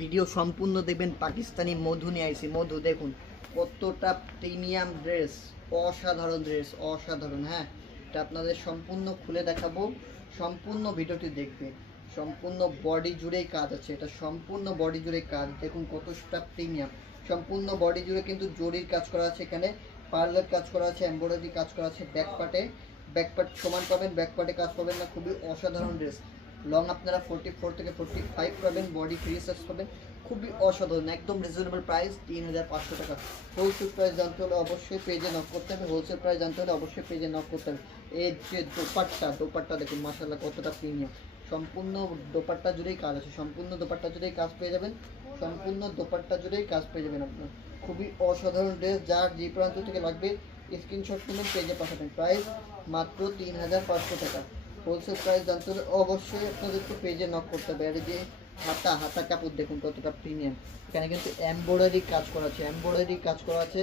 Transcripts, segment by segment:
Video সম্পূর্ণ দেখবেন। পাকিস্তানি মধু নিয়ে আইছি, মধু দেখুন কতটা প্রিমিয়াম ড্রেস, অসাধারণ ড্রেস, অসাধারণ। হ্যাঁ, এটা আপনাদের সম্পূর্ণ খুলে দেখাবো, সম্পূর্ণ ভিডিওটি দেখবে। সম্পূর্ণ বডি জুড়েই কাজ আছে, এটা সম্পূর্ণ বডি জুড়ে কাজ, দেখুন কতটা প্রিমিয়াম। সম্পূর্ণ বডি জুড়ে কিন্তু জরির কাজ করা আছে, এখানে পার্লার কাজ করা আছে, এমব্রয়ডারি কাজ করা আছে। ব্যাক পার্ট সমান পাবেন, ব্যাক পার্টে কাজ পাবেন না। খুবই অসাধারণ ড্রেস। লং আপনারা 44 থেকে 45 পাবেন, বডি ফ্রি সাইজ পাবেন। খুবই অসাধারণ, একদম রিজনেবল প্রাইস 3500 টাকা। হোলসেল প্রাইস জানতে হলে অবশ্যই পেজে নক করতে হবে, হোলসেল প্রাইস জানতে হলে অবশ্যই পেজে নক করতে হবে। এর যে দোপাট্টা দেখুন মাশাআল্লাহ কতটা প্রিমিয়াম। সম্পূর্ণ দোপাট্টা জুড়েই কাজ আছে, সম্পূর্ণ দোপাট্টা জুড়েই কাজ পেয়ে যাবেন, সম্পূর্ণ দোপাট্টা জুড়েই কাজ পেয়ে যাবেন আপনার। খুবই অসাধারণ ড্রেস, যার যে প্রান্ত থেকে লাগবে স্ক্রিনশট নিয়ে পেজে পাঠাবেন। প্রাইস মাত্র 3500 টাকা। হোলসেল প্রাইস জানতে হলে অবশ্যই আপনাদেরকে পেজে নক করতে হবে। আর এই যে হাতা কাপড় দেখুন কতটা প্রিমিয়াম। এখানে কিন্তু এমব্রয়ডারি কাজ করা আছে,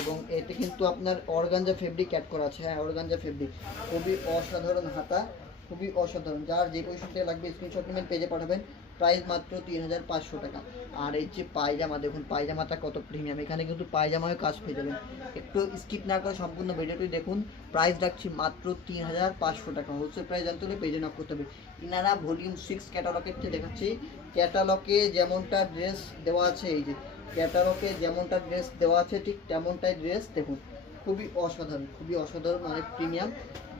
এবং এতে কিন্তু আপনার অর্গানজা ফেব্রিক অ্যাড করা আছে। হ্যাঁ, অর্গানজা ফেব্রিক। খুবই অসাধারণ হাতা, খুবই অসাধারণ। যার যে পজিশন থেকে লাগবে স্ক্রিনশট নেবেন, পেজে পাঠাবেন। প্রাইস মাত্র 3500 টাকা। আর এই যে পায়জামা দেখুন, পায়জামাটা কত প্রিমিয়াম। এখানে কিন্তু পায়জামায় কাজ পেয়ে যাবেন। একটু স্কিপ না করে সম্পূর্ণ ভিডিওটি দেখুন। প্রাইস রাখছি মাত্র 3500 টাকা। হোলসেল প্রাইস জানতে হলে পেজে নক করতে হবে। ইনারা ভলিউম 6 ক্যাটালগের থেকে দেখাচ্ছি। ক্যাটালগে যেমনটা ড্রেস দেওয়া আছে, এই যে ক্যাটালগে যেমনটা ড্রেস দেওয়া আছে ঠিক তেমনটাই ড্রেস দেখুন। খুবই অসাধারণ, অনেক প্রিমিয়াম।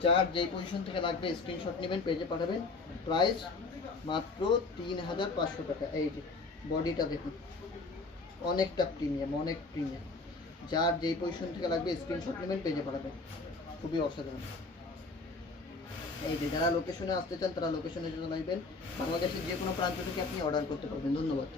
যার যেই পজিশন থেকে লাগবে স্ক্রিনশট নেবেন, পেজে পাঠাবেন। প্রাইস মাত্র 3500 টাকা। এই যে বডিটা দেখুন, অনেকটা প্রিমিয়াম, অনেক প্রিমিয়াম। যার যেই পজিশন থেকে লাগবে স্ক্রিনশট নেবেন, পেজে পাঠাবেন। খুবই অসাধারণ। এই যে যারা লোকেশনে আসতে চান তারা লোকেশনে চলে আসবেন। বাংলাদেশের যে কোনো প্রান্ত থেকে আপনি অর্ডার করতে পারবেন। ধন্যবাদ।